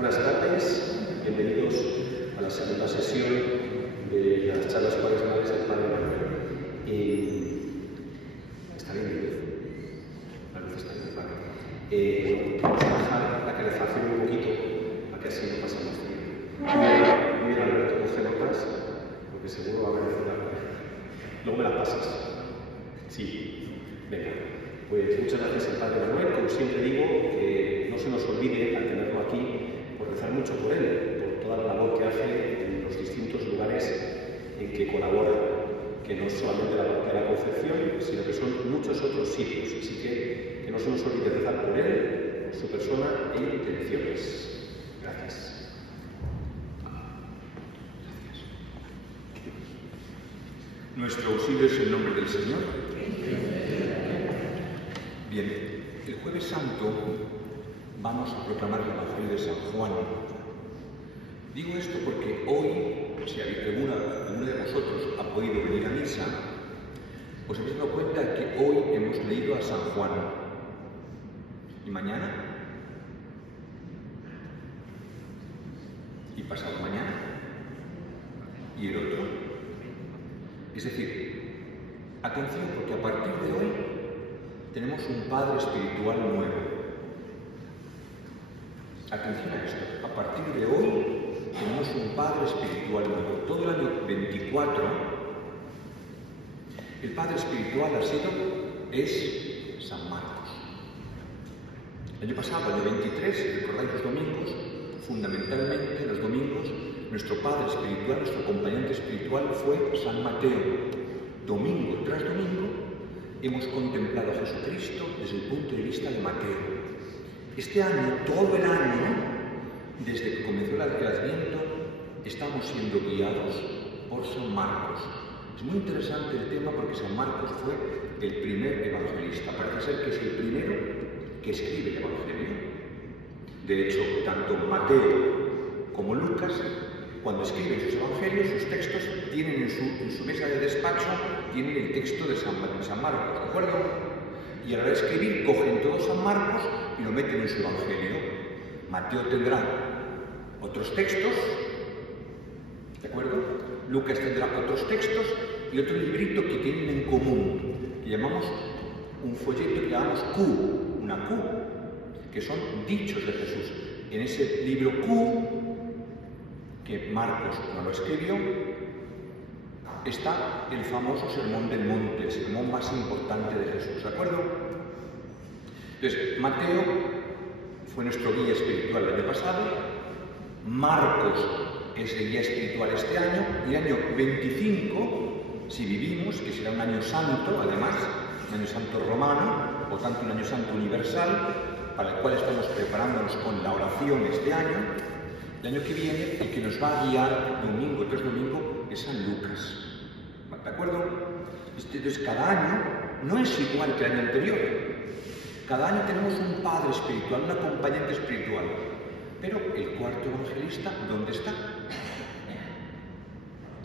Buenas tardes, bienvenidos a la segunda sesión de las charlas cuaresmales del Padre Manuel. ¿Está bien? La luz está bien, vale. Vamos a bajar la calefacción un poquito para que así no pasemos frío. Mira, Alberto, coge notas, porque seguro va a haber una. Luego me las pasas. Sí, venga. Pues muchas gracias al Padre Manuel. Como siempre digo, que no se nos olvide, al tenerlo aquí, por rezar mucho por él, por toda la labor que hace en los distintos lugares en que colabora, que no es solamente la parte de la Concepción, sino que son muchos otros sitios. Así que no se nos olvide rezar por él, por su persona e intenciones. Gracias. Nuestro auxilio es el nombre del Señor. Bien, el Jueves Santo vamos a proclamar el Evangelio de San Juan. Digo esto porque hoy, si alguno de vosotros ha podido venir a misa, os habéis dado cuenta de que hoy hemos leído a San Juan. ¿Y mañana? ¿Y pasado mañana? ¿Y el otro? Es decir, atención, porque a partir de hoy tenemos un Padre espiritual nuevo. Atención a esto, a partir de hoy tenemos un Padre espiritual nuevo. Todo el año 24, el Padre espiritual es San Marcos. El año pasado, el año 23, si recordáis los domingos, fundamentalmente los domingos, nuestro Padre espiritual, nuestro acompañante espiritual fue San Mateo. Domingo tras domingo hemos contemplado a Jesucristo desde el punto de vista de Mateo. Este año, todo el año, desde que comenzó el Adviento, estamos siendo guiados por San Marcos. Es muy interesante el tema porque San Marcos fue el primer evangelista. Parece ser que es el primero que escribe el Evangelio. De hecho, tanto Mateo como Lucas, cuando escriben sus evangelios, sus textos, tienen en su mesa de despacho, tienen el texto de San Marcos, ¿de acuerdo? Y a la hora de escribir, cogen todo San Marcos y lo meten en su evangelio. Mateo tendrá otros textos, ¿de acuerdo? Lucas tendrá otros textos y otro librito que tienen en común, que llamamos un folleto que llamamos Q, una Q, que son dichos de Jesús. En ese libro Q, que Marcos no lo escribió, está el famoso Sermón del Monte, el sermón más importante de Jesús, ¿de acuerdo? Entonces, Mateo fue nuestro guía espiritual el año pasado, Marcos es el guía espiritual este año, y el año 25, si vivimos, que será un año santo, además, un año santo romano, o tanto un año santo universal, para el cual estamos preparándonos con la oración este año. El año que viene, el que nos va a guiar domingo tras domingo es San Lucas. ¿De acuerdo? Entonces, cada año no es igual que el año anterior. Cada año tenemos un padre espiritual, un acompañante espiritual. Pero el cuarto evangelista, ¿dónde está?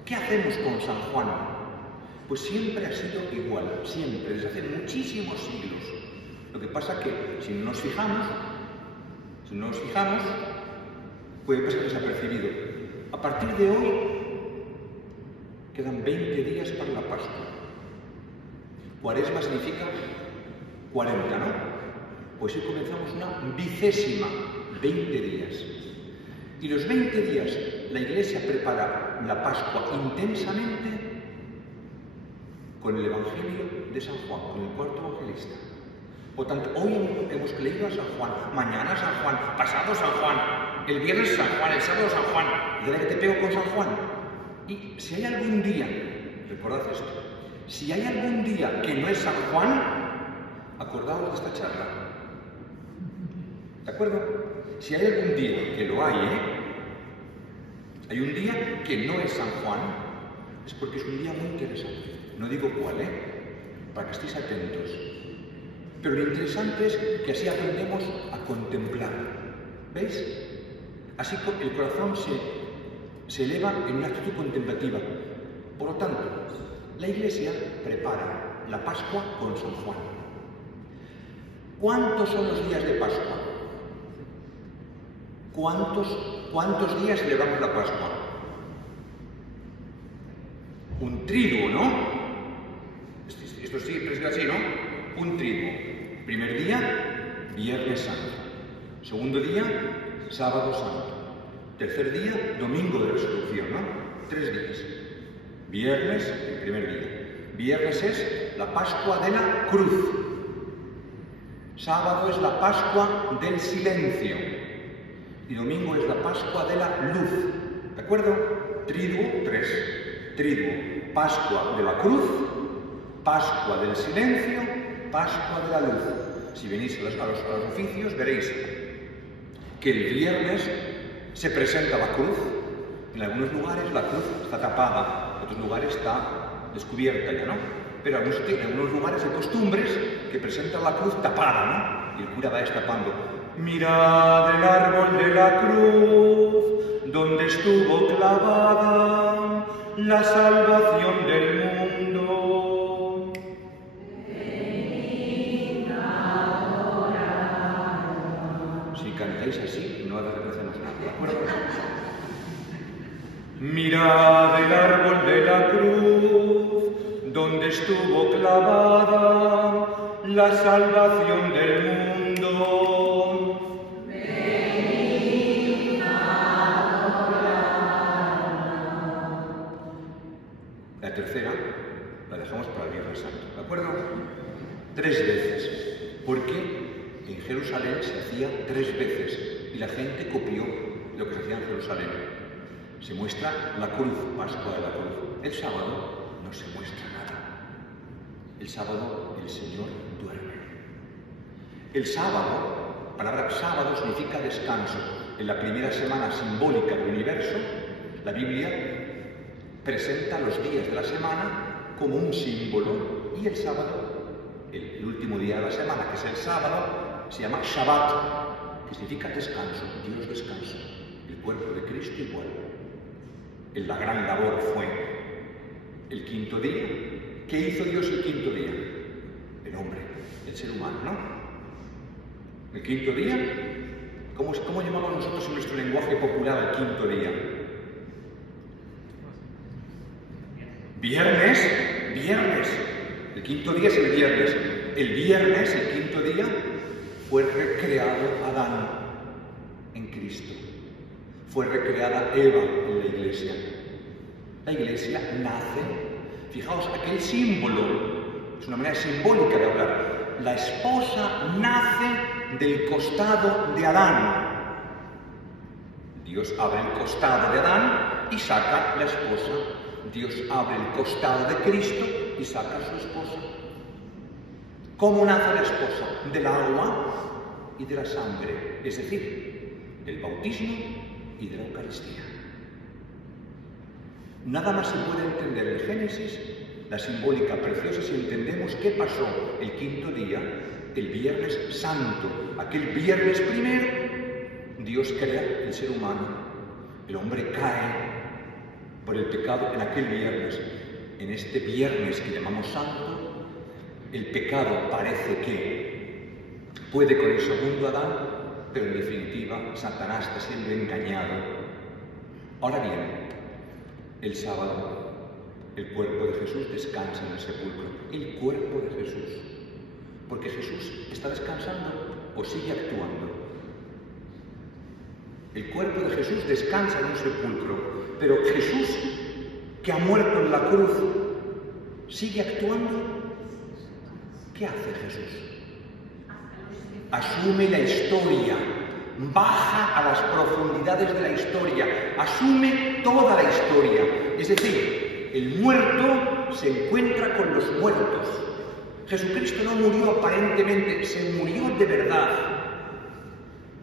¿Qué hacemos con San Juan? Pues siempre ha sido igual, siempre, desde hace muchísimos siglos. Lo que pasa es que si no nos fijamos, puede pasar desapercibido. A partir de hoy, quedan 20 días para la Pascua. Cuaresma significa 40, ¿no? Pues hoy comenzamos una 20ª, 20 días. Y los 20 días la Iglesia prepara la Pascua intensamente con el Evangelio de San Juan, con el cuarto evangelista. Por tanto, hoy hemos leído a San Juan, mañana San Juan, pasado San Juan, el viernes San Juan, el sábado San Juan, y ahora que te pego con San Juan. Y si hay algún día, recordad esto, si hay algún día que no es San Juan, acordaos de esta charla. ¿De acuerdo? Si hay algún día, que lo hay, hay un día que no es San Juan, es porque es un día muy interesante. No digo cuál, para que estéis atentos. Pero lo interesante es que así aprendemos a contemplar. ¿Veis? Así el corazón se eleva en una actitud contemplativa. Por lo tanto, la Iglesia prepara la Pascua con San Juan. ¿Cuántos son los días de Pascua? ¿Cuántos días celebramos la Pascua? Un triduo, ¿no? Esto siempre es así, ¿no? Un triduo. Primer día, Viernes Santo. Segundo día, Sábado Santo. Tercer día, Domingo de Resurrección, ¿no? 3 días. Viernes, el primer día. Viernes es la Pascua de la Cruz. Sábado es la Pascua del Silencio. Y domingo es la Pascua de la Luz. ¿De acuerdo? Triduo, 3. Triduo, Pascua de la Cruz, Pascua del Silencio, Pascua de la Luz. Si venís a los oficios, veréis que el viernes se presenta la cruz. En algunos lugares la cruz está tapada, en otros lugares está descubierta ya, ¿no? Pero en algunos lugares hay costumbres que presentan la cruz tapada, ¿no? Y el cura va destapando. Mirad el árbol de la cruz, donde estuvo clavada la salvación del mundo. Si cantáis así, no agradecemos nada, ¿de acuerdo? Mirad el árbol de la cruz, donde estuvo clavada la salvación del mundo. La tercera la dejamos para el Viernes Santo, ¿de acuerdo? 3 veces, porque en Jerusalén se hacía 3 veces y la gente copió lo que se hacía en Jerusalén. Se muestra la cruz, Pascua de la cruz. El sábado no se muestra nada. El sábado el Señor duerme. El sábado, la palabra sábado significa descanso. En la primera semana simbólica del universo, la Biblia presenta los días de la semana como un símbolo y el sábado, el último día de la semana, que es el sábado, se llama Shabbat, que significa descanso. Dios descansa. El cuerpo de Cristo igual. La gran labor fue el 5.º día. ¿Qué hizo Dios el 5.º día? El hombre, el ser humano, ¿no? El 5.º día, ¿cómo llamamos nosotros en nuestro lenguaje popular el 5.º día? Viernes. El 5.º día es el viernes. El viernes, el 5.º día, fue recreado Adán en Cristo. Fue recreada Eva en la Iglesia. La Iglesia nace, fijaos, aquel símbolo, es una manera simbólica de hablar. La esposa nace del costado de Adán. Dios abre el costado de Adán y saca la esposa. Dios abre el costado de Cristo y saca a su esposa. ¿Cómo nace la esposa? Del agua y de la sangre, es decir, del bautismo y de la Eucaristía. Nada más se puede entender el Génesis, la simbólica preciosa, si entendemos qué pasó el 5.º día, el Viernes Santo. Aquel viernes primero, Dios crea el ser humano. El hombre cae por el pecado en aquel viernes. En este viernes que llamamos Santo, el pecado parece que puede con el segundo Adán, pero en definitiva Satanás está siendo engañado. Ahora bien, el sábado el cuerpo de Jesús descansa en el sepulcro. El cuerpo de Jesús. Porque Jesús está descansando o sigue actuando. El cuerpo de Jesús descansa en un sepulcro, pero Jesús, que ha muerto en la cruz, ¿sigue actuando? ¿Qué hace Jesús? Asume la historia, baja a las profundidades de la historia, asume toda la historia. Es decir, el muerto se encuentra con los muertos. Jesucristo no murió aparentemente, se murió de verdad.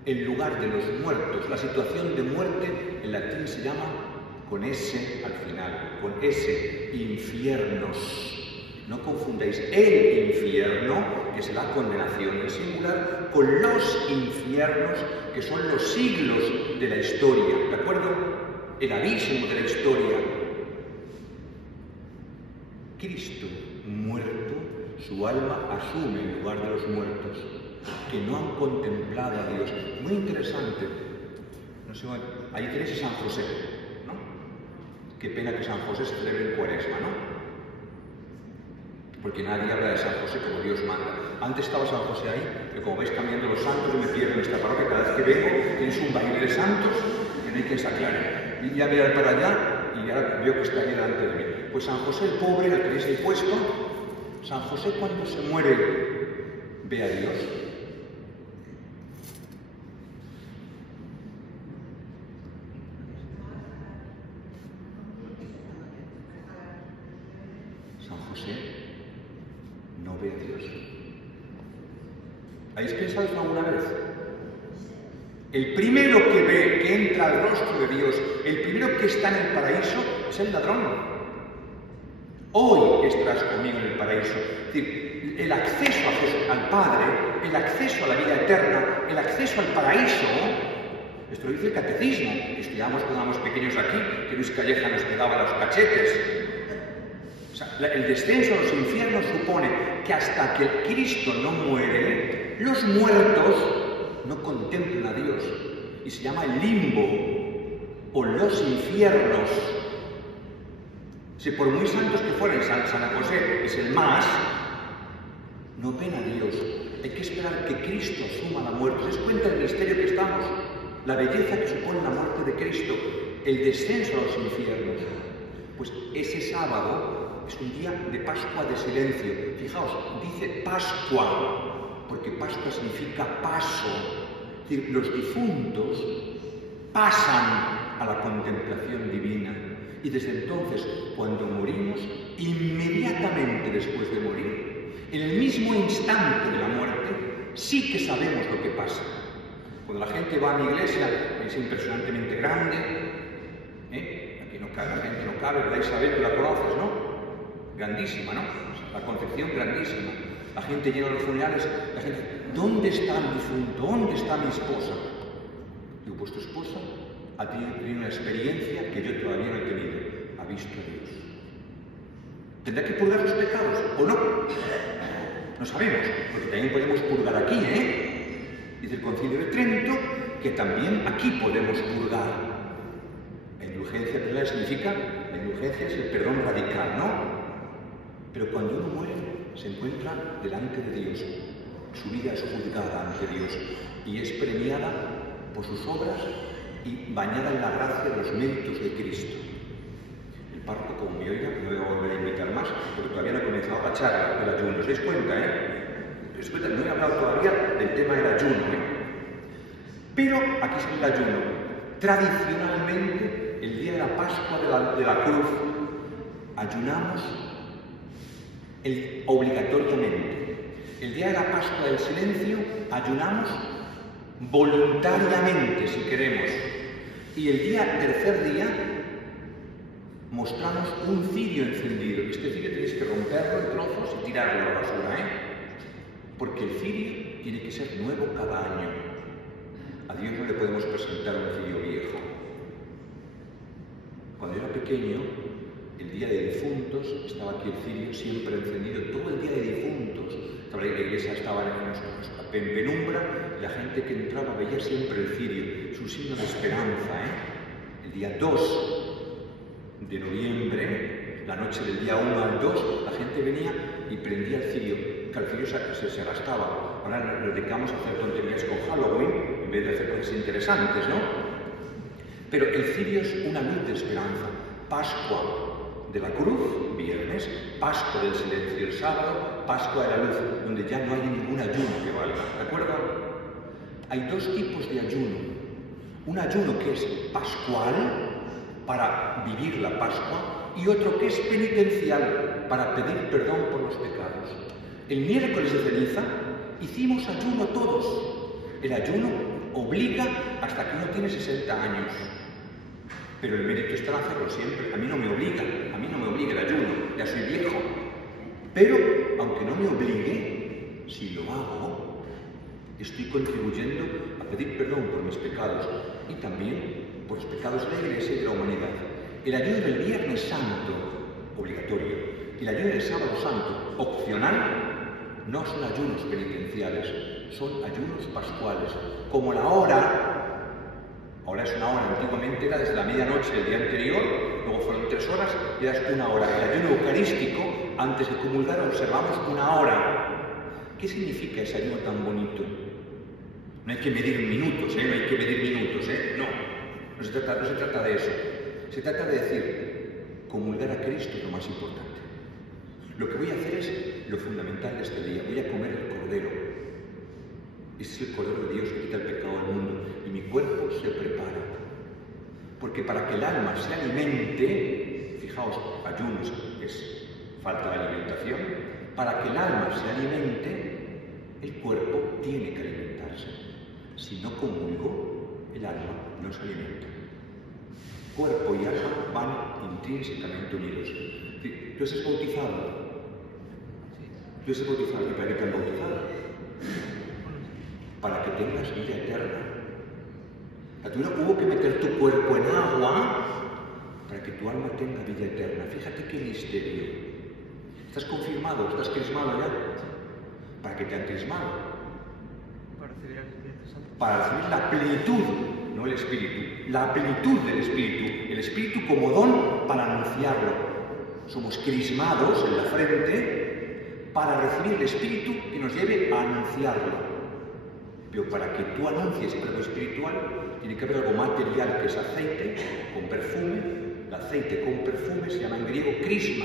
En lugar de los muertos, la situación de muerte en latín se llama con S al final, con S, infiernos. No confundáis el infierno, que es la condenación en singular, con los infiernos, que son los siglos de la historia, ¿de acuerdo? El abismo de la historia. Cristo, muerto, su alma asume el lugar de los muertos, que no han contemplado a Dios. Muy interesante. No sé, ahí tenéis a San José, ¿no? Qué pena que San José se celebre en Cuaresma, ¿no? Porque nadie habla de San José como Dios manda. Antes estaba San José ahí, pero como veis cambiando los santos, yo me pierdo en esta parroquia. Cada vez que vengo tenéis un baile de santos que no hay quien se aclare. Y ya mirar para allá y ahora veo que está ahí delante de mí. Pues San José el pobre, el que tenéis ahí puesto, San José cuando se muere ve a Dios. San José no ve a Dios. ¿Habéis pensado eso alguna vez? El primero que ve, que entra al rostro de Dios, el primero que está en el paraíso es el ladrón. Hoy estarás conmigo en el paraíso. Es decir, el acceso a Jesús, al Padre, el acceso a la vida eterna, el acceso al paraíso, esto lo dice el catecismo, que estudiamos cuando éramos pequeños aquí, que Luis Calleja nos pegaba los cachetes. O sea, el descenso a los infiernos supone que hasta que el Cristo no muere, los muertos no contemplan a Dios. Y se llama el limbo o los infiernos. Si por muy santos que fueran, San José es el más, no ven a Dios. Hay que esperar que Cristo asuma la muerte. ¿Se os cuenta el misterio que estamos? La belleza que supone la muerte de Cristo, el descenso a los infiernos. Pues ese sábado es un día de Pascua de silencio. Fijaos, dice Pascua, porque Pascua significa paso. Es decir, los difuntos pasan a la contemplación divina. Y desde entonces, cuando morimos, inmediatamente después de morir, en el mismo instante de la muerte, sí que sabemos lo que pasa. Cuando la gente va a mi iglesia, es impresionantemente grande, aquí no cabe, la gente no cabe, ¿verdad, Isabel? Tú la conoces, ¿no? Grandísima, ¿no? La Concepción grandísima. La gente llena los funerales, la gente, ¿dónde está mi difunto? ¿Dónde está mi esposa? Digo, pues tu esposa ha tenido una experiencia que yo todavía no he tenido. Ha visto a Dios. ¿Tendrá que purgar los pecados o no? No sabemos, porque también podemos purgar aquí, Dice el Concilio de Trento que también aquí podemos purgar. La indulgencia plena significa, la indulgencia es el perdón radical, ¿no? Pero cuando uno muere, se encuentra delante de Dios. Su vida es juzgada ante Dios y es premiada por sus obras y bañada en la gracia de los méritos de Cristo. El párroco, como me oiga, no voy a volver a invitar más, porque todavía no he comenzado la charla del ayuno. ¿Os dais cuenta, ¿Os dais cuenta? No he hablado todavía del tema del ayuno, Pero aquí está el ayuno. Tradicionalmente, el día de la Pascua de la Cruz, ayunamos obligatoriamente. El día de la Pascua del Silencio, ayunamos voluntariamente, si queremos. Y el tercer día, mostramos un cirio encendido. Este cirio tenéis que romperlo en trozos y tirarlo a la basura, Porque el cirio tiene que ser nuevo cada año. A Dios no le podemos presentar un cirio viejo. Cuando yo era pequeño, el día de difuntos, estaba aquí el cirio siempre encendido, todo el día de difuntos. La iglesia estaba en penumbra y la gente que entraba veía siempre el cirio. Es un signo de esperanza, El día 2 de noviembre, la noche del día 1 al 2, la gente venía y prendía el cirio. Claro, el cirio se gastaba. Ahora nos dedicamos a hacer tonterías con Halloween, en vez de hacer cosas interesantes, ¿no? Pero el cirio es una luz de esperanza. Pascua de la Cruz, viernes, Pascua del Silencio el sábado, Pascua de la Luz, donde ya no hay ningún ayuno que valga, ¿de acuerdo? Hay dos tipos de ayuno. Un ayuno que es pascual, para vivir la Pascua, y otro que es penitencial, para pedir perdón por los pecados. El miércoles de ceniza hicimos ayuno todos. El ayuno obliga hasta que uno tiene 60 años. Pero el mérito está en hacerlo siempre. A mí no me obliga el ayuno, ya soy viejo. Pero, aunque no me obligue, si lo hago, estoy contribuyendo a pedir perdón por mis pecados y también por los pecados de la Iglesia y de la humanidad. El ayuno del Viernes Santo, obligatorio, y el ayuno del Sábado Santo, opcional, no son ayunos penitenciales, son ayunos pascuales, como la hora Ahora es 1 hora, antiguamente era desde la medianoche del día anterior, luego fueron 3 horas y ahora es 1 hora. El ayuno eucarístico, antes de comulgar, observamos 1 hora. ¿Qué significa ese ayuno tan bonito? No hay que medir minutos, no hay que medir minutos, no se trata de eso. Se trata de decir, comulgar a Cristo es lo más importante. Lo que voy a hacer es lo fundamental de este día. Voy a comer el Cordero. Ese es el Cordero de Dios que quita el pecado del mundo. Y mi cuerpo se prepara. Porque para que el alma se alimente, fijaos, ayunos es falta de alimentación, para que el alma se alimente, el cuerpo tiene que alimentarse. Si no comulgo, el alma no se alimenta. Cuerpo y alma van intrínsecamente unidos. ¿Tú estás bautizado? ¿Tú estás bautizado? ¿Y para qué te han bautizado? Para que tengas vida eterna. Tú no hubo que meter tu cuerpo en agua para que tu alma tenga vida eterna. Fíjate qué misterio. ¿Estás confirmado? ¿Estás crismado ya? ¿Para qué te han crismado? Para recibir al Espíritu Santo. Para recibir la plenitud, no el Espíritu, la plenitud del Espíritu. El Espíritu como don para anunciarlo. Somos crismados en la frente para recibir el Espíritu que nos lleve a anunciarlo. Pero para que tú anuncies algo espiritual, tiene que haber algo material que es aceite con perfume. El aceite con perfume se llama en griego crisma.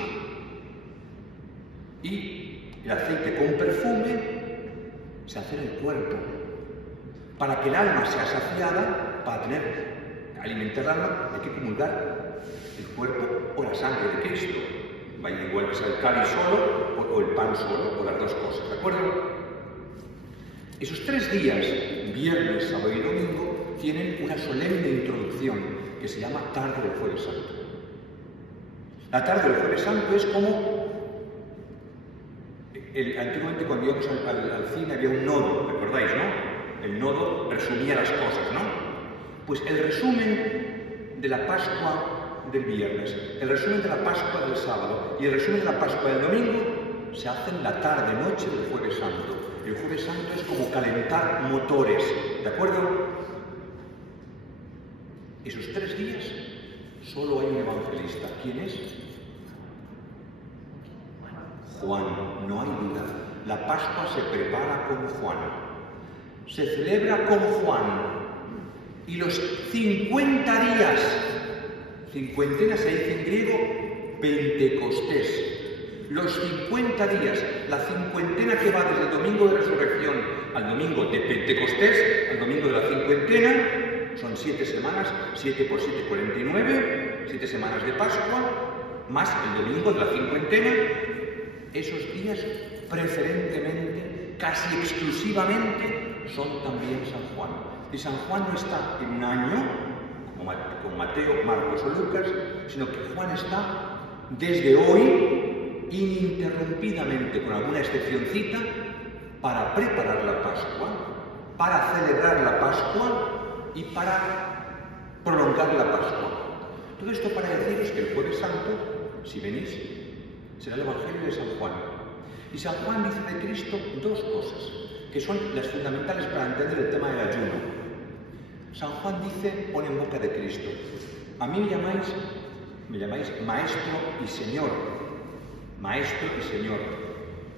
Y el aceite con perfume se hace en el cuerpo. Para que el alma sea saciada, para alimentar el alma, hay que comulgar el cuerpo o la sangre de Cristo. Vaya igual que sea el cáliz solo o el pan solo, o las dos cosas, ¿de acuerdo? Esos 3 días, viernes, sábado y domingo, tienen una solemne introducción que se llama tarde del Jueves Santo. La tarde del Jueves Santo es como... antiguamente cuando íbamos al cine había un nodo, ¿recordáis, no? El nodo resumía las cosas, ¿no? Pues el resumen de la Pascua del viernes, el resumen de la Pascua del sábado y el resumen de la Pascua del domingo se hacen la tarde-noche del Jueves Santo. El Jueves Santo es como calentar motores, ¿de acuerdo? Esos 3 días solo hay un evangelista. ¿Quién es? Juan, no hay duda. La Pascua se prepara con Juan. Se celebra con Juan. Y los 50 días, cincuentena se dice en griego, Pentecostés. Los 50 días, la cincuentena que va desde el domingo de resurrección al domingo de Pentecostés, al domingo de la cincuentena, son 7 semanas, 7 por 7, 49, 7 semanas de Pascua, más el domingo de la cincuentena. Esos días, preferentemente, casi exclusivamente, son también San Juan. Y San Juan no está en un año, como Mateo, Marcos o Lucas, sino que Juan está desde hoy, ininterrumpidamente, con alguna excepcioncita, para preparar la Pascua, para celebrar la Pascua y para prolongar la Pascua. Todo esto para deciros que el Jueves Santo, si venís, será el Evangelio de San Juan. Y San Juan dice de Cristo 2 cosas, que son las fundamentales para entender el tema del ayuno. San Juan dice, pone en boca de Cristo, a mí me llamáis Maestro y Señor. Maestro y Señor,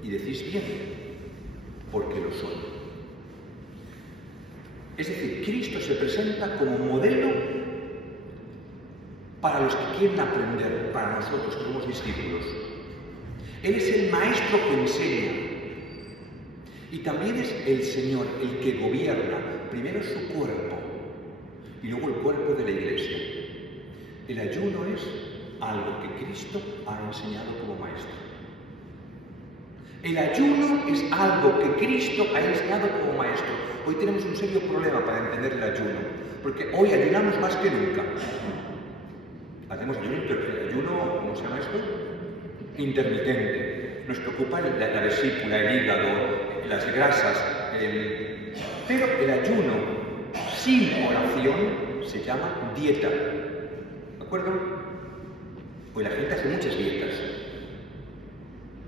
y decís bien, porque lo soy. Es decir, Cristo se presenta como modelo para los que quieren aprender, para nosotros que somos discípulos. Él es el Maestro que enseña, y también es el Señor, el que gobierna, primero su cuerpo, y luego el cuerpo de la Iglesia. El ayuno es algo que Cristo ha enseñado como maestro. El ayuno es algo que Cristo ha enseñado como maestro. Hoy tenemos un serio problema para entender el ayuno, porque hoy ayunamos más que nunca. Hacemos ayuno, ¿cómo se llama esto? Intermitente. Nos preocupa la vesícula, el hígado, las grasas, pero el ayuno sin oración se llama dieta. ¿De acuerdo? Pues la gente hace muchas dietas.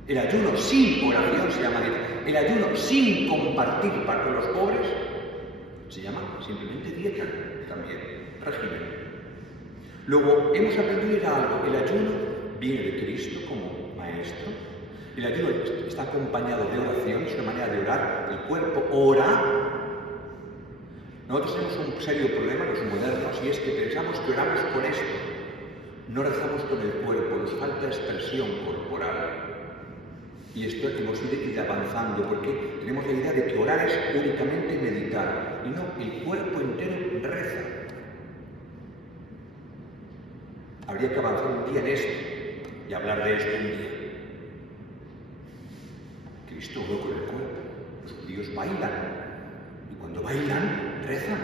El ayuno sin oración se llama dieta. El ayuno sin compartir pan con los pobres se llama simplemente dieta también. régimen. Luego, hemos aprendido algo. El ayuno viene de Cristo como maestro. El ayuno está acompañado de oración, es una manera de orar. El cuerpo ora. Nosotros tenemos un serio problema, los modernos, y es que pensamos que oramos con esto. No rezamos con el cuerpo, nos falta expresión corporal. Y esto hemos ido avanzando, porque tenemos la idea de que orar es únicamente meditar. Y no, el cuerpo entero reza. Habría que avanzar un día en esto y hablar de esto un día. Cristo oró con el cuerpo. Los judíos bailan. Y cuando bailan, rezan.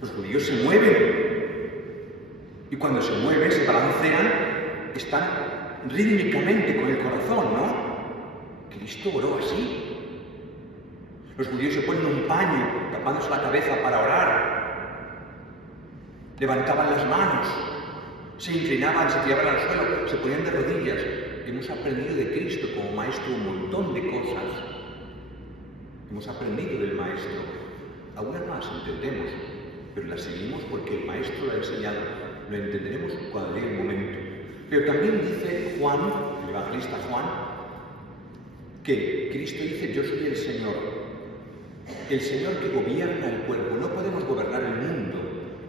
Los judíos se mueven. Y cuando se mueven, se balancean, están rítmicamente con el corazón, ¿no? Cristo oró así. Los judíos se ponen un paño tapándose la cabeza para orar. Levantaban las manos, se inclinaban, se tiraban al suelo, se ponían de rodillas. Hemos aprendido de Cristo como maestro un montón de cosas. Hemos aprendido del maestro. Algunas más entendemos, pero las seguimos porque el maestro lo ha enseñado. Lo entenderemos cuando llegue el momento. Pero también dice Juan, el evangelista Juan, que Cristo dice: yo soy el Señor que gobierna el cuerpo. No podemos gobernar el mundo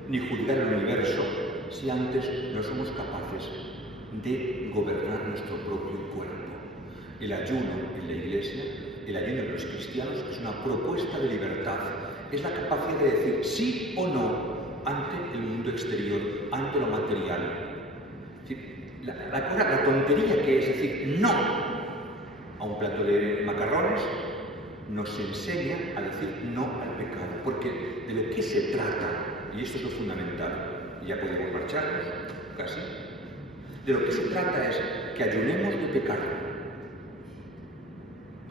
ni juzgar el universo si antes no somos capaces de gobernar nuestro propio cuerpo. El ayuno en la Iglesia, el ayuno en los cristianos, es una propuesta de libertad. Es la capacidad de decir sí o no ante el mundo exterior, ante lo material. Es decir, la tontería que es decir no a un plato de macarrones nos enseña a decir no al pecado, porque de lo que se trata, y esto es lo fundamental, y ya podemos marcharnos, casi, de lo que se trata es que ayunemos de pecado.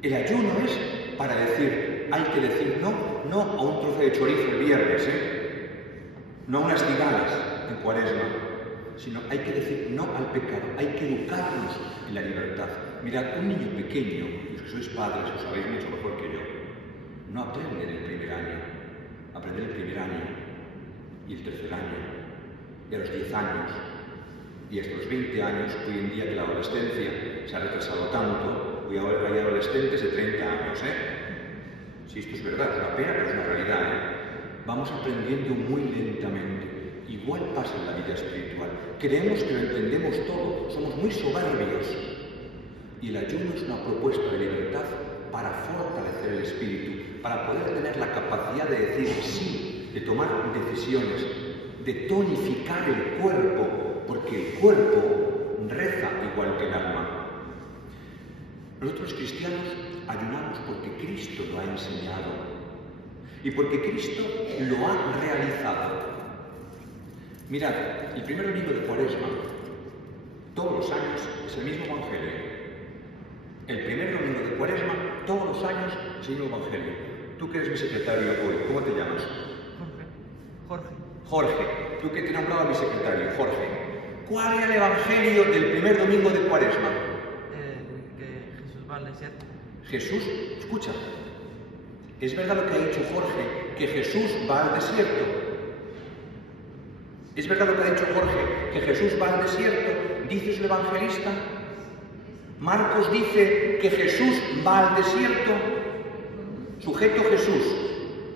El ayuno es para decir, hay que decir no a un trozo de chorizo el viernes, no a unas cigalas en Cuaresma, sino hay que decir no al pecado, hay que educarnos en la libertad. Mirad, un niño pequeño, los que sois padres, lo sabéis mucho mejor que yo, no aprende en el primer año, aprende en el primer año y el tercer año, y a los 10 años, y hasta los 20 años, hoy en día que la adolescencia se ha retrasado tanto, hoy ahora hay adolescentes de 30 años, Si esto es verdad, es una pena, pero es una realidad, Vamos aprendiendo muy lentamente. Igual pasa en la vida espiritual. Creemos que lo entendemos todo, somos muy soberbios. Y el ayuno es una propuesta de libertad para fortalecer el espíritu, para poder tener la capacidad de decir sí, de tomar decisiones, de tonificar el cuerpo, porque el cuerpo reza igual que el alma. Nosotros cristianos ayunamos porque Cristo lo ha enseñado y porque Cristo lo ha realizado. Mirad, el primer domingo de Cuaresma, todos los años, es el mismo Evangelio. El primer domingo de Cuaresma, todos los años, es el mismo Evangelio. Tú que eres mi secretario hoy, ¿cómo te llamas? Jorge. Tú que te he nombrado a mi secretario, Jorge. ¿Cuál era el Evangelio del primer domingo de Cuaresma? Que Jesús va al desierto. Jesús, escucha, ¿es verdad lo que ha dicho Jorge, que Jesús va al desierto? ¿Es verdad lo que ha dicho Jorge, que Jesús va al desierto? ¿Dice el evangelista? Marcos dice que Jesús va al desierto. Sujeto Jesús,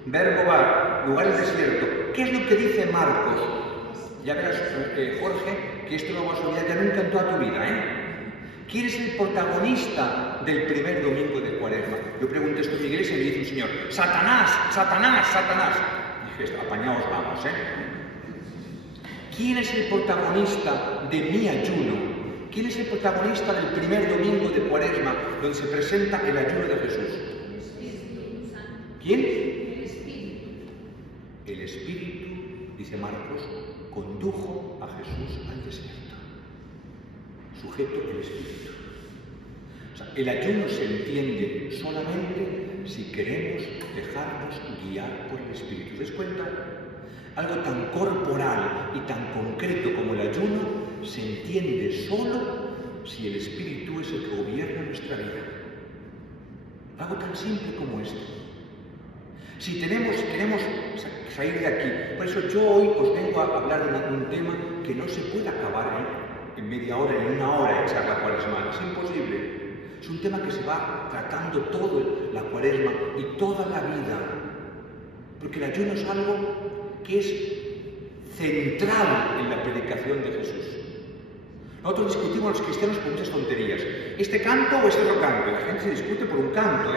verbo va, lugar el desierto. ¿Qué es lo que dice Marcos? Ya verás, Jorge, que esto no vas a olvidar ya nunca en toda tu vida, ¿Quién es el protagonista del primer domingo de Cuaresma? Yo pregunté esto en mi iglesia y me dice un señor, ¡Satanás! ¡Satanás! ¡Satanás! Dije, apañaos vamos, ¿Quién es el protagonista de mi ayuno? ¿Quién es el protagonista del primer domingo de Cuaresma, donde se presenta el ayuno de Jesús? ¿Quién? El Espíritu, dice Marcos, condujo a Jesús al desierto. Sujeto el Espíritu. O sea, el ayuno se entiende solamente si queremos dejarnos guiar por el Espíritu. ¿Te das cuenta? Algo tan corporal y tan concreto como el ayuno se entiende solo si el Espíritu es el que gobierna nuestra vida. Algo tan simple como esto. Si queremos salir de aquí, por eso yo hoy os vengo a hablar de un tema que no se puede acabar en media hora, en una hora, echar la cuaresma, es imposible. Es un tema que se va tratando toda la cuaresma y toda la vida, porque el ayuno es algo que es central en la predicación de Jesús. Nosotros discutimos los cristianos por muchas tonterías. ¿Este canto o este otro canto? La gente se discute por un canto,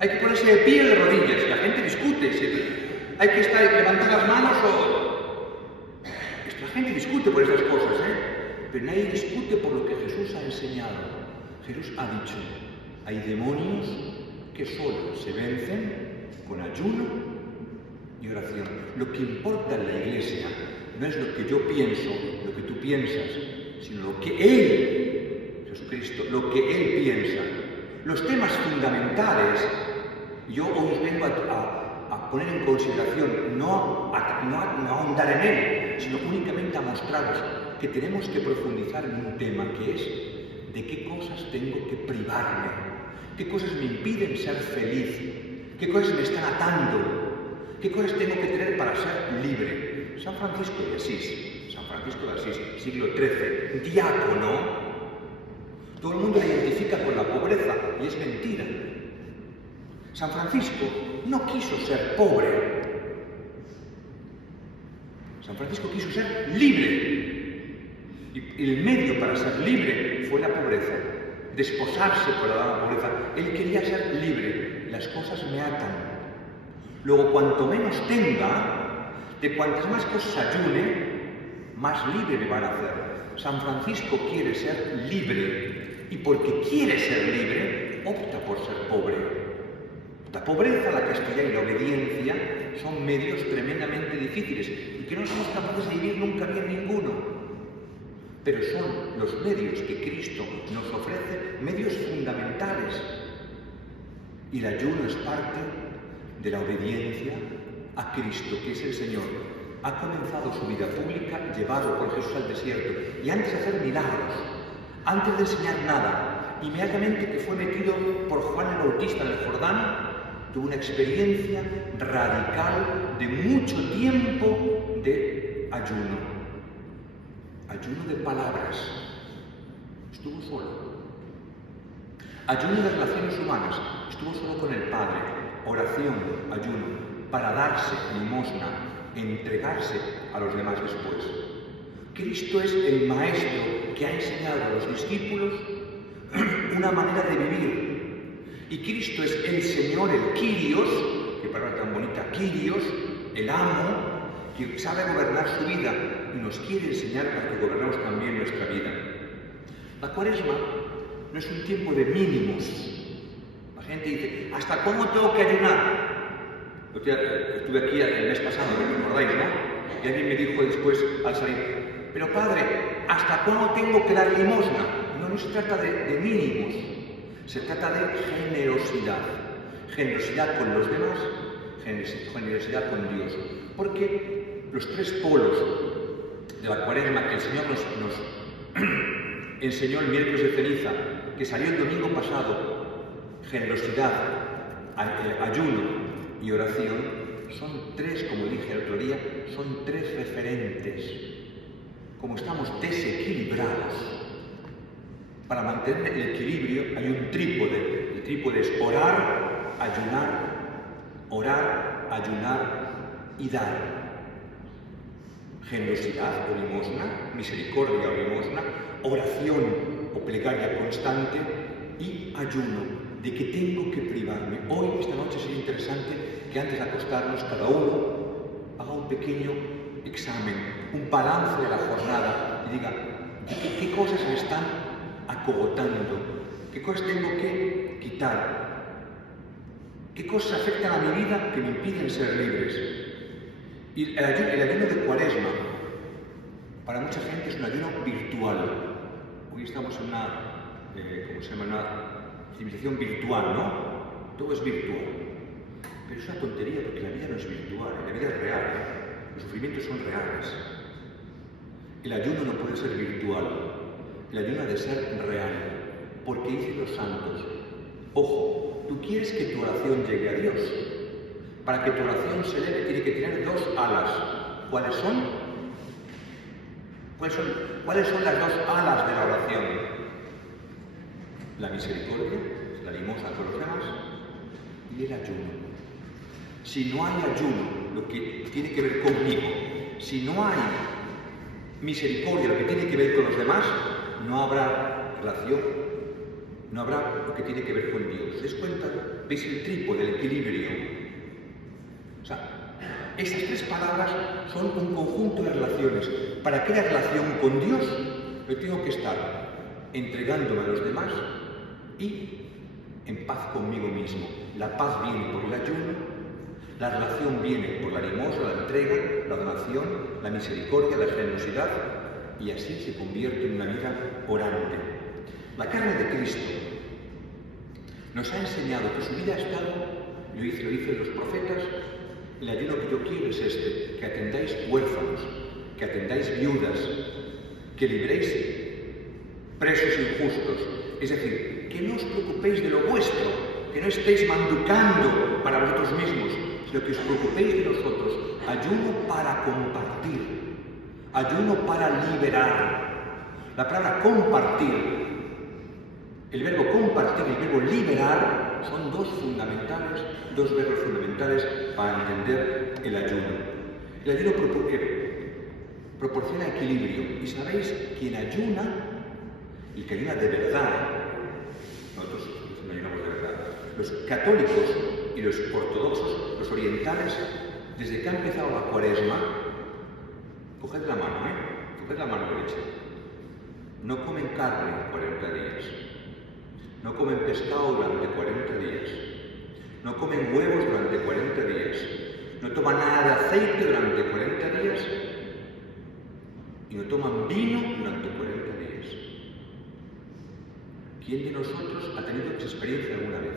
Hay que ponerse de pie de rodillas, la gente discute. Hay que levantar las manos o... La gente discute por esas cosas, pero nadie discute por lo que Jesús ha enseñado. Jesús ha dicho, hay demonios que solo se vencen con ayuno y oración. Lo que importa en la Iglesia no es lo que yo pienso, lo que tú piensas, sino lo que Él, Jesucristo, lo que Él piensa. Los temas fundamentales, yo os vengo a poner en consideración, no a ahondar en él, sino únicamente a mostraros que tenemos que profundizar en un tema que es de qué cosas tengo que privarme, qué cosas me impiden ser feliz, qué cosas me están atando, qué cosas tengo que tener para ser libre. San Francisco de Asís, siglo XIII, diácono, todo el mundo le identifica con la pobreza y es mentira. San Francisco no quiso ser pobre. San Francisco quiso ser libre. Y el medio para ser libre fue la pobreza. Desposarse por la pobreza. Él quería ser libre. Las cosas me atan. Luego, cuanto menos tenga, de cuantas más cosas ayune, más libre me van a hacer. San Francisco quiere ser libre. Y porque quiere ser libre, opta por ser pobre. La pobreza, la castidad y la obediencia son medios tremendamente difíciles y que no somos capaces de vivir nunca bien ninguno. Pero son los medios que Cristo nos ofrece, medios fundamentales. Y el ayuno es parte de la obediencia a Cristo, que es el Señor. Ha comenzado su vida pública llevado por Jesús al desierto y antes de hacer milagros, antes de enseñar nada, inmediatamente que fue metido por Juan el Bautista en el Jordán, tuvo una experiencia radical de mucho tiempo de ayuno. Ayuno de palabras. Estuvo solo. Ayuno de relaciones humanas. Estuvo solo con el Padre. Oración, ayuno, para darse limosna, entregarse a los demás después. Cristo es el Maestro que ha enseñado a los discípulos una manera de vivir. Y Cristo es el Señor, el Kyrios, qué palabra tan bonita, Kyrios, el amo, que sabe gobernar su vida y nos quiere enseñar para que gobernemos también nuestra vida. La cuaresma no es un tiempo de mínimos. La gente dice, ¿hasta cuándo tengo que ayunar? Yo estuve aquí el mes pasado, ¿me recordáis, no? Y alguien me dijo después al salir, pero padre, ¿hasta cuándo tengo que dar limosna? No se trata de mínimos. Se trata de generosidad. Generosidad con los demás, generosidad con Dios. Porque los tres polos de la cuaresma que el Señor nos enseñó el miércoles de ceniza, que salió el domingo pasado, generosidad, ayuno y oración, son tres, como dije el otro día, son tres referentes. Como estamos desequilibrados, para mantener el equilibrio hay un trípode. El trípode es orar, ayunar y dar. Generosidad o limosna, misericordia o limosna, oración o plegaria constante y ayuno. ¿De qué tengo que privarme? Hoy, esta noche, sería interesante que antes de acostarnos cada uno haga un pequeño examen, un balance de la jornada y diga qué cosas me están acogotando, qué cosas tengo que quitar, qué cosas afectan a mi vida que me impiden ser libres. Y el ayuno de cuaresma, para mucha gente es un ayuno virtual. Hoy estamos en una civilización virtual, ¿no? Todo es virtual. Pero es una tontería porque la vida no es virtual, la vida es real. Los sufrimientos son reales. El ayuno no puede ser virtual. El ayuno ha de ser real, porque dicen los santos, ojo, tú quieres que tu oración llegue a Dios, Para que tu oración se eleve tiene que tener dos alas. ¿Cuáles son? ¿Cuáles son las dos alas de la oración? La misericordia, la limosna con los demás, y el ayuno. Si no hay ayuno, lo que tiene que ver conmigo, si no hay misericordia, lo que tiene que ver con los demás, no habrá relación, no habrá lo que tiene que ver con Dios. ¿Te das cuenta? ¿Veis el trípode, el equilibrio? O sea, estas tres palabras son un conjunto de relaciones. Para que haya relación con Dios, yo tengo que estar entregándome a los demás y en paz conmigo mismo. La paz viene por el ayuno, la relación viene por la limosna, la entrega, la donación, la misericordia, la generosidad, y así se convierte en una vida orante. La carne de Cristo nos ha enseñado que su vida ha estado, lo dicen los profetas, el ayuno que yo quiero es este, que atendáis huérfanos, que atendáis viudas, que libréis presos injustos. Es decir, que no os preocupéis de lo vuestro, que no estéis manducando para vosotros mismos, sino que os preocupéis de nosotros. Ayuno para compartir, ayuno para liberar. La palabra compartir, el verbo compartir y el verbo liberar son dos verbos fundamentales para entender el ayuno. El ayuno proporciona equilibrio. Y sabéis, quien ayuna, el que ayuna de verdad, nosotros no ayunamos de verdad, los católicos y los ortodoxos, los orientales, desde que ha empezado la Cuaresma, coged la mano, coged la mano derecha, no comen carne 40 días, no comen pescado durante 40 días, no comen huevos durante 40 días, no toman nada de aceite durante 40 días y no toman vino durante 40 días. ¿Quién de nosotros ha tenido esa experiencia alguna vez?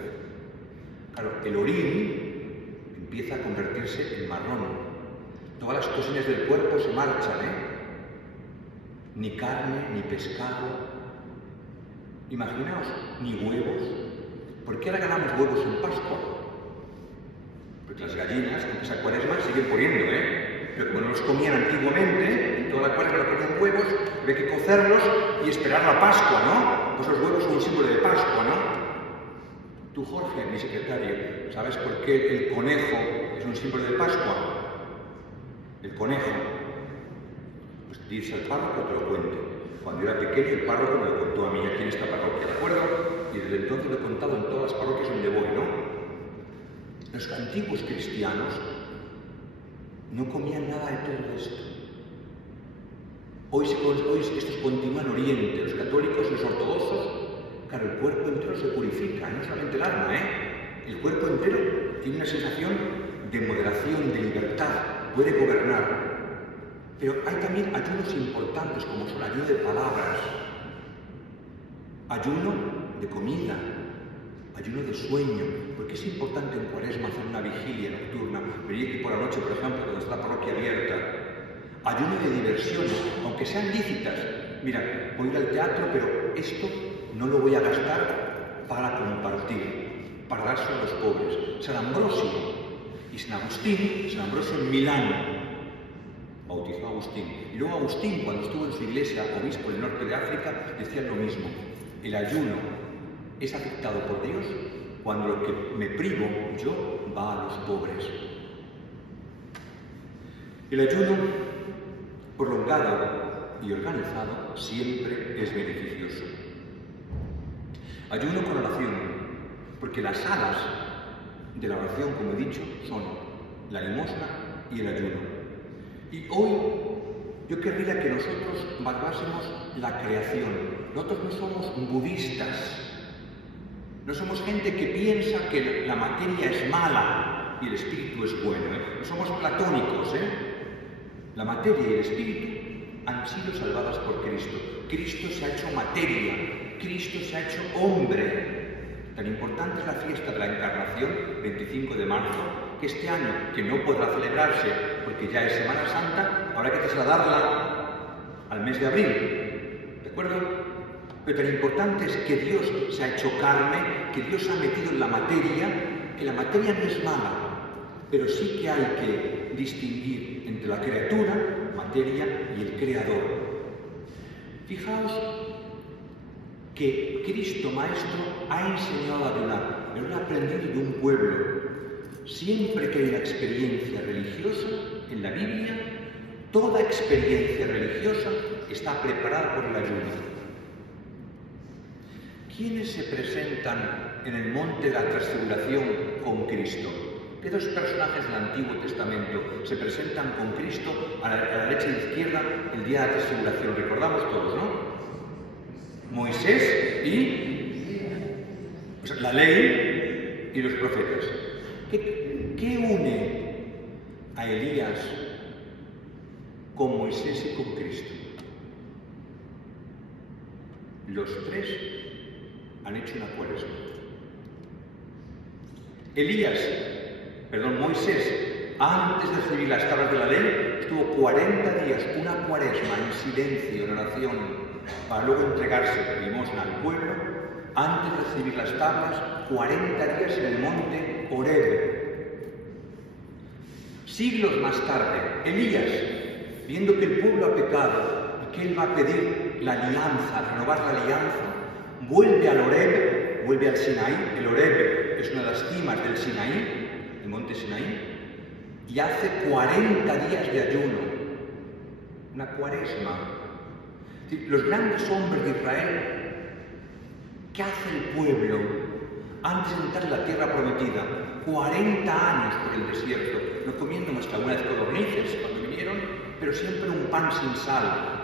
Claro, el orín empieza a convertirse en marrón. Todas las toxinas del cuerpo se marchan, Ni carne, ni pescado. Imaginaos, ni huevos. ¿Por qué ahora ganamos huevos en Pascua? Porque las gallinas, en esa Cuaresma, siguen poniendo, Pero como no los comían antiguamente, en toda la Cuaresma no ponían huevos, había que cocerlos y esperar la Pascua, ¿no? Pues los huevos son un símbolo de Pascua, ¿no? Tú, Jorge, mi secretario, ¿sabes por qué el conejo es un símbolo de Pascua? El conejo. Pues dice al párroco que te lo cuente. Cuando yo era pequeño, el párroco me lo contó a mí aquí en esta parroquia, ¿de acuerdo? Y desde entonces lo he contado en todas las parroquias donde voy, ¿no? Los antiguos cristianos no comían nada de todo esto. Hoy estos continúan en Oriente, los católicos y los ortodoxos. Claro, el cuerpo entero se purifica, no solamente el alma, El cuerpo entero tiene una sensación de moderación, de libertad, puede gobernar. Pero hay también ayunos importantes, como son ayuno de palabras, ayuno de comida, ayuno de sueño, porque es importante en Cuaresma hacer una vigilia nocturna, venir aquí por la noche, por ejemplo, cuando está la parroquia abierta. Ayuno de diversiones, aunque sean lícitas. Mira, voy a ir al teatro, pero esto no lo voy a gastar para compartir, para dárselo a los pobres. San Ambrosio y San Agustín, San Ambrosio en Milán, bautizó a Agustín. Y luego Agustín, cuando estuvo en su iglesia, obispo del norte de África, decía lo mismo. El ayuno es aceptado por Dios cuando lo que me privo yo va a los pobres. El ayuno prolongado y organizado siempre es beneficioso. Ayuno con oración, porque las alas de la oración, como he dicho, son la limosna y el ayuno. Y hoy yo querría que nosotros valorásemos la creación. Nosotros no somos budistas, no somos gente que piensa que la materia es mala y el espíritu es bueno. No somos platónicos. La materia y el espíritu han sido salvadas por Cristo. Cristo se ha hecho materia, Cristo se ha hecho hombre. Tan importante es la fiesta de la Encarnación, 25 de marzo, que este año, que no podrá celebrarse porque ya es Semana Santa, habrá que trasladarla al mes de abril, ¿de acuerdo? Pero tan importante es que Dios se ha hecho carne, que Dios se ha metido en la materia, que la materia no es mala. pero sí que hay que distinguir entre la criatura, materia, y el creador. Fijaos que Cristo Maestro ha enseñado a ayunar, pero lo ha aprendido de un pueblo. Siempre que hay una experiencia religiosa en la Biblia, toda experiencia religiosa está preparada por el ayuno. ¿Quiénes se presentan en el monte de la transfiguración con Cristo? ¿Qué dos personajes del Antiguo Testamento se presentan con Cristo a la derecha y izquierda el día de la transfiguración? Recordamos todos, ¿no? Moisés y la ley y los profetas. ¿Qué une a Elías con Moisés y con Cristo? Los tres han hecho una cuaresma. Moisés, antes de recibir las tablas de la ley, estuvo 40 días, una cuaresma en silencio, en oración, para luego entregarse limosna al pueblo. Antes de recibir las tablas, 40 días en el monte Horeb. Siglos más tarde, Elías, viendo que el pueblo ha pecado y que él va a pedir la alianza, renovar la alianza, vuelve al Horeb, vuelve al Sinaí. El Horeb es una de las cimas del Sinaí, el monte Sinaí, y hace 40 días de ayuno, una cuaresma. Es decir, los grandes hombres de Israel, ¿qué hace el pueblo antes de entrar en la tierra prometida? 40 años por el desierto, no comiendo más que alguna vez codornices cuando vinieron, pero siempre un pan sin sal,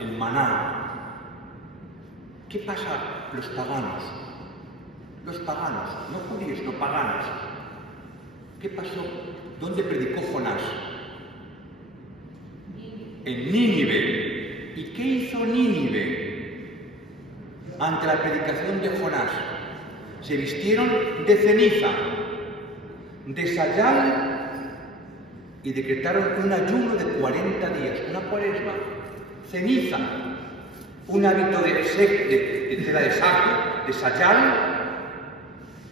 el maná. ¿Qué pasa los paganos? Los paganos, no judíos, no paganos. ¿Qué pasó? ¿Dónde predicó Jonás? En Nínive. ¿Y qué hizo Nínive ante la predicación de Jonás? Se vistieron de ceniza, de sayal, y decretaron un ayuno de 40 días, una cuaresma. Ceniza, un hábito de tela de saco, de sayal,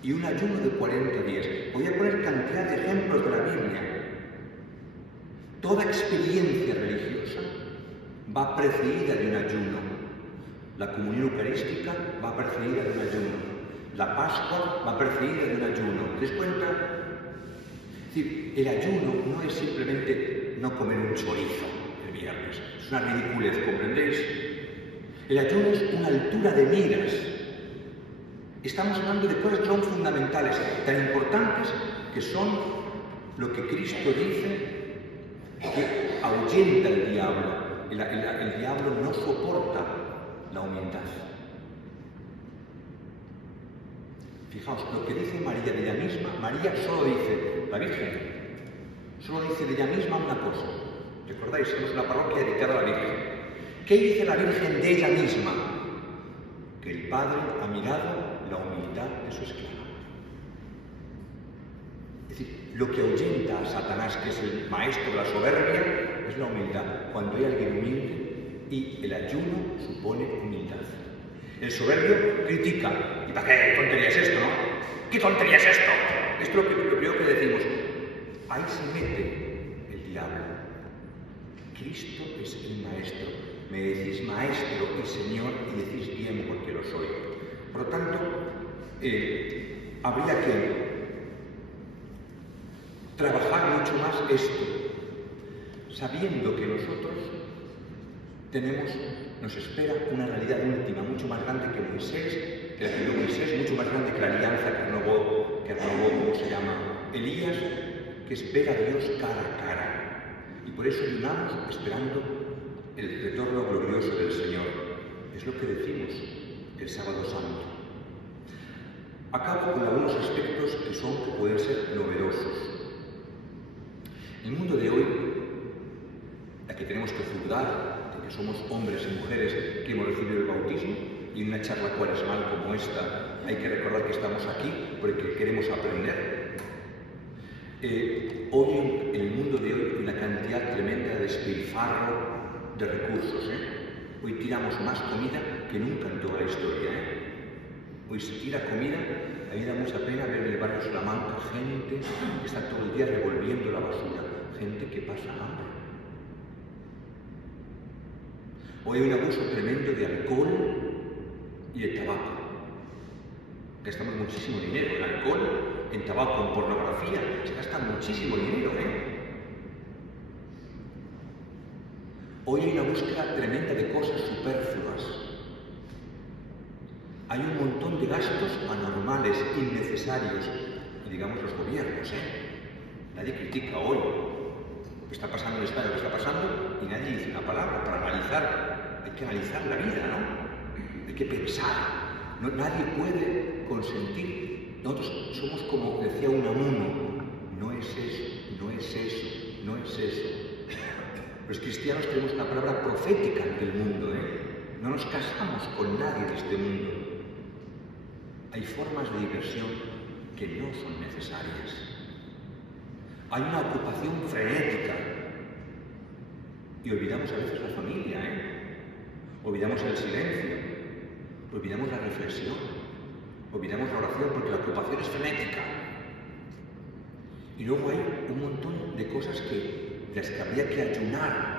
y un ayuno de 40 días. Voy a poner cantidad de ejemplos de la Biblia. Toda experiencia religiosa va precedida de un ayuno. La comunión eucarística va precedida de un ayuno. La Pascua va precedida de un ayuno. ¿Te das cuenta? Es decir, el ayuno no es simplemente no comer un chorizo el viernes. Es una ridiculez, ¿comprendéis? El ayuno es una altura de miras. Estamos hablando de cosas que son fundamentales, tan importantes, que son lo que Cristo dice que ahuyenta el diablo. El diablo no soporta la humildad. Fijaos, lo que dice María de ella misma, María solo dice, la Virgen, solo dice de ella misma una cosa. ¿Recordáis? Somos una parroquia dedicada a la Virgen. ¿Qué dice la Virgen de ella misma? Que el Padre ha mirado la humildad de su esclava. Es decir, lo que ahuyenta a Satanás, que es el maestro de la soberbia, es la humildad. Cuando hay alguien humilde, y el ayuno supone humildad. El soberbio critica. ¿Y para qué tontería es esto, no? ¿Qué tontería es esto? Esto es lo primero que decimos. Ahí se mete el diablo. Cristo es el maestro. Me decís maestro y señor y decís bien porque lo soy. Por lo tanto, habría que trabajar mucho más esto, sabiendo que nosotros nos espera una realidad última, mucho más grande que Moisés, que la que dio Moisés, mucho más grande que la alianza que renovó, ¿cómo se llama? Elías, que espera a Dios cara a cara. Y por eso ayunamos esperando el retorno glorioso del Señor. Es lo que decimos el Sábado Santo. Acabo con algunos aspectos que pueden ser novedosos. El mundo de hoy, la que tenemos que juzgar, que somos hombres y mujeres que hemos recibido el bautismo, y en una charla cuaresmal como esta hay que recordar que estamos aquí porque queremos aprender. Hoy, en el mundo de hoy, hay una cantidad tremenda de despilfarro de recursos. Hoy tiramos más comida que nunca en toda la historia. Hoy se tira comida, A mí me da mucha pena ver en el barrio Salamanca gente que está todo el día revolviendo la basura, gente que pasa hambre. Hoy hay un abuso tremendo de alcohol y de tabaco. Gastamos muchísimo dinero en alcohol, en tabaco, en pornografía. Se gasta muchísimo dinero, Hoy hay una búsqueda tremenda de cosas superfluas. Hay un montón de gastos anormales, innecesarios, y digamos los gobiernos, Nadie critica hoy lo que está pasando en España, lo que está pasando, y nadie dice una palabra para analizar. Hay que analizar la vida, ¿no? Hay que pensar. Nadie puede consentir. Nosotros somos como decía Unamuno, no es eso, no es eso, no es eso. Los cristianos tenemos una palabra profética ante el mundo, No nos casamos con nadie de este mundo. Hay formas de diversión que no son necesarias. Hay una ocupación frenética. Y olvidamos a veces la familia, Olvidamos el silencio. Olvidamos la reflexión. Olvidamos la oración porque la ocupación es frenética. Y luego hay un montón de cosas de las que habría que ayunar.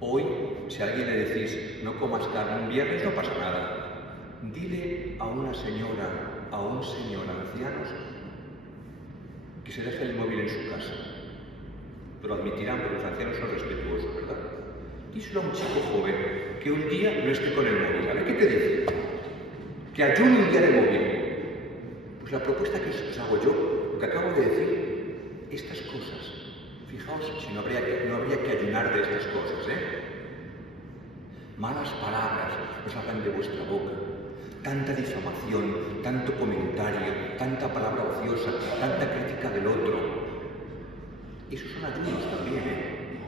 Hoy, si a alguien le decís, no comas carne un viernes, no pasa nada. Dile a una señora, a un señor ancianos, que se deje el móvil en su casa. Pero admitirán porque los ancianos son respetuosos, ¿verdad? Díselo a un chico joven que un día no esté con el móvil. A ver, ¿qué te dice? Que ayune un día de móvil. Pues la propuesta que os hago yo, lo que acabo de decir, estas cosas, fijaos si no habría que ayunar de estas cosas, Malas palabras os hablan de vuestra boca. Tanta difamación, tanto comentario, tanta palabra ociosa, tanta crítica del otro. Esos son ayunos también,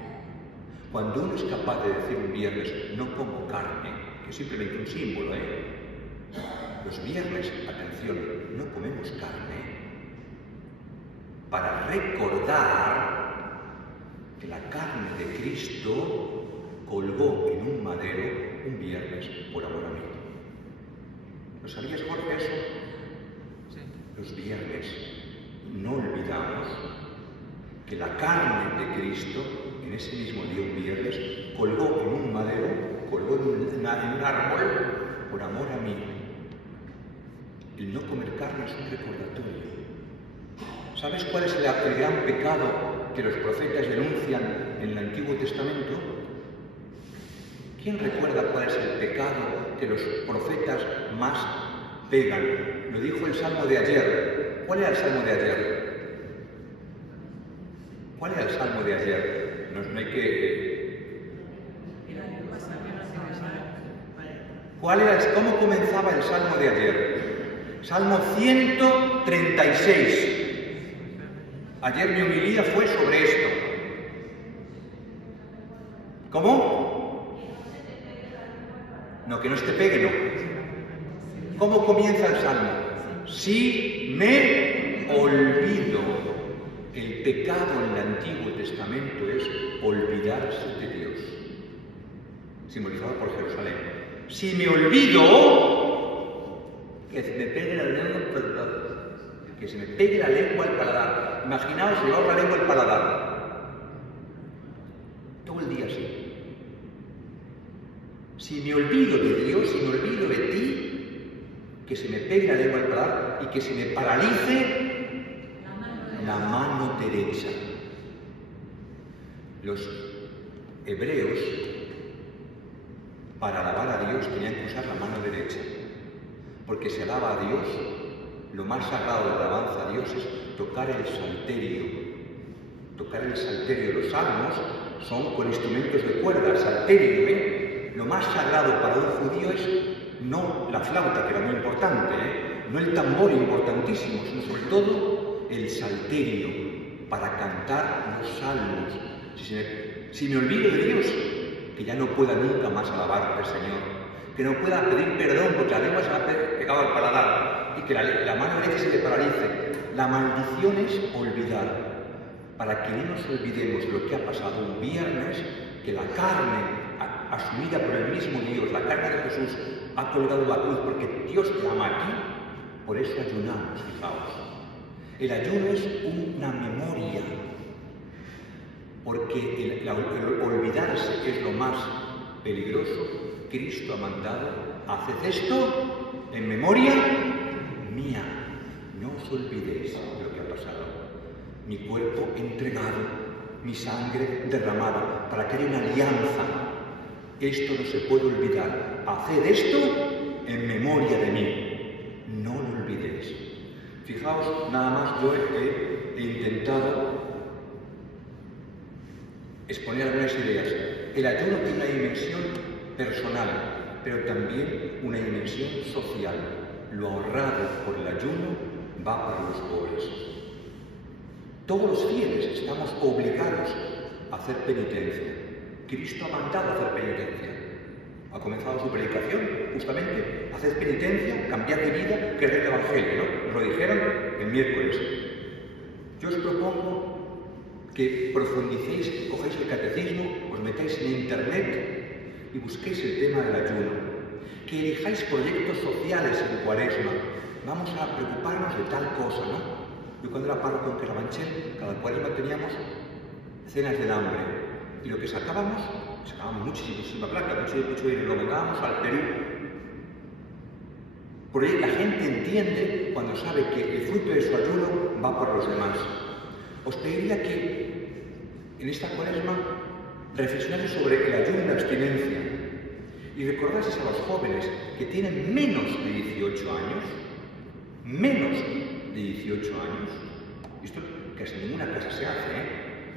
Cuando uno es capaz de decir un viernes, no como carne, que es simplemente un símbolo, Los viernes, atención, no comemos carne. Para recordar que la carne de Cristo colgó en un madero un viernes por amor a mí. ¿Lo sabías, Jorge, eso? Sí. Los viernes no olvidamos que la carne de Cristo, en ese mismo día, un viernes, colgó en un madero, colgó en un árbol por amor a mí. El no comer carne es un recordatorio. ¿Sabes cuál es el gran pecado que los profetas denuncian en el Antiguo Testamento? ¿Quién recuerda cuál es el pecado que los profetas más pegan? Lo dijo el Salmo de ayer. ¿Cuál era el Salmo de ayer? ¿Cuál era el Salmo de ayer? No hay que... ¿Cómo comenzaba el Salmo de ayer? Salmo 136. Ayer mi homilía fue sobre esto. ¿Cómo? No, que no se te pegue, no. ¿Cómo comienza el Salmo? Si me olvido. El pecado en el Antiguo Testamento es olvidarse de Dios. Simbolizado por Jerusalén. Si me olvido, que se me pegue la lengua al paladar. Que se me pegue la lengua al paladar. Imaginaos llevar la lengua al paladar. Todo el día así. Si me olvido de Dios, si me olvido de ti, que se me pegue la lengua al paladar y que se me paralice la mano derecha. Los hebreos, para alabar a Dios, tenían que usar la mano derecha, porque se alaba a Dios. Lo más sagrado de la alabanza a Dios es tocar el salterio. Tocar el salterio. Los salmos son con instrumentos de cuerda, el salterio, Lo más sagrado para un judío es no la flauta, que era muy importante, no el tambor importantísimo, sino sobre todo el salterio para cantar los salmos. Si me olvido de Dios, que ya no pueda nunca más alabarte, Señor, que no pueda pedir perdón porque la lengua se me ha pegado al paladar y que la mano derecha se le paralice. La maldición es olvidar, para que no nos olvidemos lo que ha pasado un viernes, que la carne asumida por el mismo Dios, la carne de Jesús, ha colgado la cruz porque Dios te ama a ti Por eso ayunamos, fijaos. El ayuno es una memoria, porque el olvidarse es lo más peligroso. Cristo ha mandado: haced esto en memoria mía. No os olvidéis de lo que ha pasado. Mi cuerpo entregado, mi sangre derramada, para que haya una alianza. Esto no se puede olvidar. Haced esto en memoria de mí. No lo olvidéis. Fijaos, nada más yo he intentado exponer algunas ideas. El ayuno tiene una dimensión personal, pero también una dimensión social. Lo ahorrado por el ayuno va para los pobres. Todos los fieles estamos obligados a hacer penitencia. Cristo ha mandado a hacer penitencia. Ha comenzado su predicación, justamente: haced penitencia, cambiad de vida, creed el Evangelio, ¿no? Nos lo dijeron el miércoles. Yo os propongo que profundicéis, cogéis el catecismo, os metáis en internet y busquéis el tema del ayuno. Que elijáis proyectos sociales en Cuaresma. Vamos a preocuparnos de tal cosa, ¿no? Yo cuando era párroco en Carabanchel, cada Cuaresma teníamos cenas del hambre. Y lo que sacábamos muchísima plata, mucho dinero, lo mandábamos al Perú. Por ahí la gente entiende cuando sabe que el fruto de su ayuno va por los demás. Os pediría que en esta Cuaresma reflexionaseis sobre el ayuno y la abstinencia y recordaseis a los jóvenes que tienen menos de 18 años, y esto casi en ninguna casa se hace,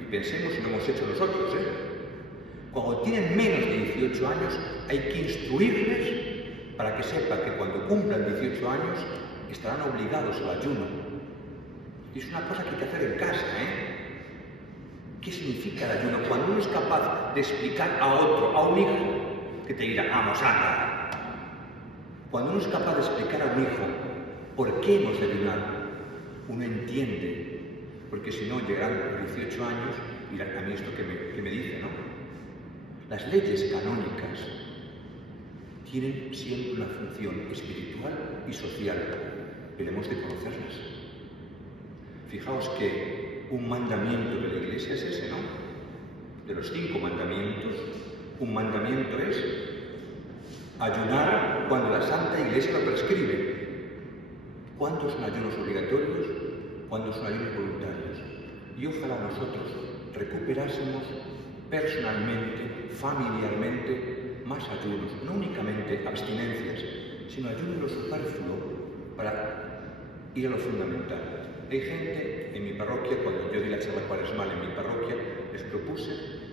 y pensemos si lo hemos hecho nosotros, Cuando tienen menos de 18 años hay que instruirles para que sepan que cuando cumplan 18 años estarán obligados al ayuno. Y es una cosa que hay que hacer en casa, ¿Qué significa el ayuno? Cuando uno es capaz de explicar a otro, a un hijo, que te dirá: vamos, anda. Cuando uno es capaz de explicar a un hijo por qué hemos de ayunar, uno entiende, porque si no llegarán a los 18 años y dirán: a mí esto que me dice, ¿no? Las leyes canónicas tienen siempre una función espiritual y social, pero hemos de conocerlas. Fijaos que un mandamiento de la Iglesia es ese, ¿no? De los 5 mandamientos, un mandamiento es ayunar cuando la Santa Iglesia lo prescribe. ¿Cuántos son ayunos obligatorios? ¿Cuántos son ayunos voluntarios? Y ojalá nosotros recuperásemos personalmente, familiarmente, más ayunos, no únicamente abstinencias, sino ayuno en lo superfluo para ir a lo fundamental. Hay gente en mi parroquia, cuando yo di la charla cuaresmal en mi parroquia, les propuse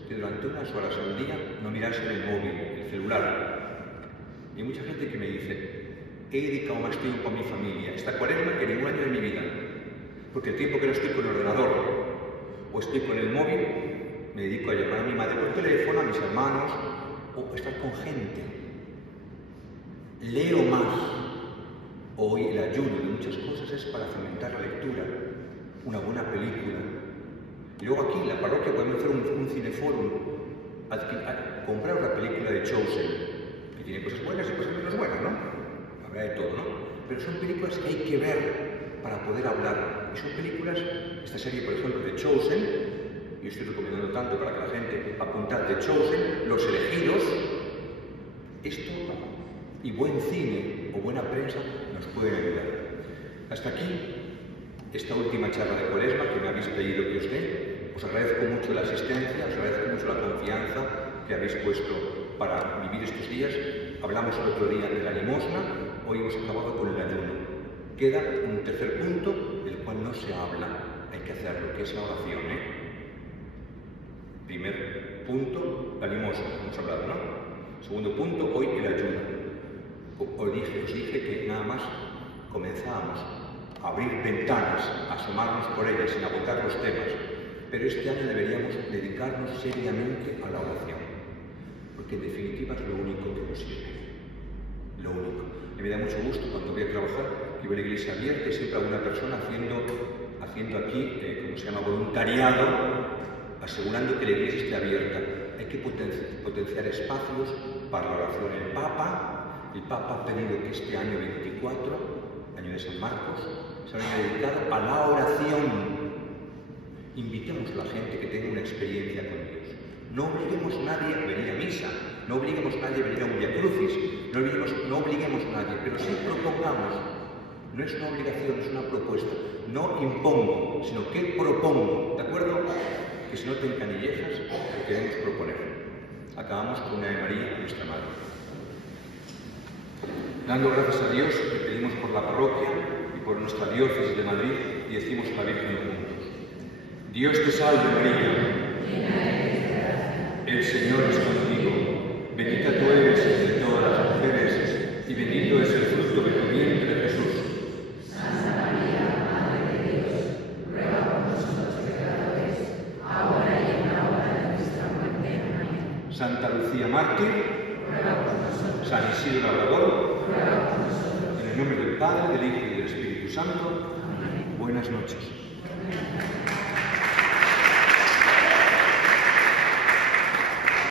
que durante unas horas al día no mirasen el móvil, el celular. Y hay mucha gente que me dice: he dedicado más tiempo a mi familia esta Cuaresma que ningún año de mi vida, porque el tiempo que no estoy con el ordenador o estoy con el móvil, me dedico a llamar a mi madre por teléfono, a mis hermanos, o estar con gente. Leo más. Hoy el ayuno de muchas cosas es para fomentar la lectura, una buena película. Y luego aquí en la parroquia podemos hacer un cineforum, comprar una película de Chosen, que tiene cosas buenas y cosas menos buenas, ¿no? Habrá de todo, ¿no? Pero son películas que hay que ver para poder hablar. Y son películas, esta serie por ejemplo de Chosen, y estoy recomendando tanto para que la gente apuntar de Chosen, Los Elegidos, esto y buen cine o buena prensa nos pueden ayudar. Hasta aquí esta última charla de Cuaresma que me habéis pedido que os dé. Os agradezco mucho la asistencia, os agradezco mucho la confianza que habéis puesto para vivir estos días. Hablamos el otro día de la limosna, hoy hemos acabado con el ayuno. Queda un tercer punto del cual no se habla, hay que hacerlo, que es la oración, Primer punto, la limosna, hemos hablado, ¿no? Segundo punto, hoy el ayuno. Os dije que nada más comenzábamos a abrir ventanas, a asomarnos por ellas sin agotar los temas, pero este año deberíamos dedicarnos seriamente a la oración, porque en definitiva es lo único que nos sirve, lo único. Y me da mucho gusto cuando voy a trabajar que veo la iglesia abierta y siempre alguna persona haciendo aquí, como se llama, voluntariado, asegurando que la iglesia esté abierta. Hay que potenciar espacios para la oración. El Papa ha pedido que este año 24 año de San Marcos, es un año dedicado a la oración. Invitemos a la gente que tenga una experiencia con Dios. No obliguemos a nadie a venir a misa, no obliguemos a nadie a venir a un Via Crucis, no obliguemos a nadie, pero sí propongamos. No es una obligación, es una propuesta. No impongo, sino que propongo, ¿de acuerdo? Que si no te encanillejas, lo queremos proponer. Acabamos con una Ave María, nuestra Madre. Dando gracias a Dios, le pedimos por la parroquia y por nuestra diócesis de Madrid y decimos a la Virgen juntos: Dios te salve María, el Señor es contigo, bendita tú eres entre todas las mujeres y bendito es el fruto de tu vientre Jesús. Santa María, Madre de Dios, ruega por nosotros pecadores, ahora y en la hora de nuestra muerte. Amén. Santa Lucía Mártir, ruega por nosotros. San Isidro Labrador, ruega por nosotros. en el nombre del Padre, del Hijo y del Espíritu Santo. Amén. Buenas noches.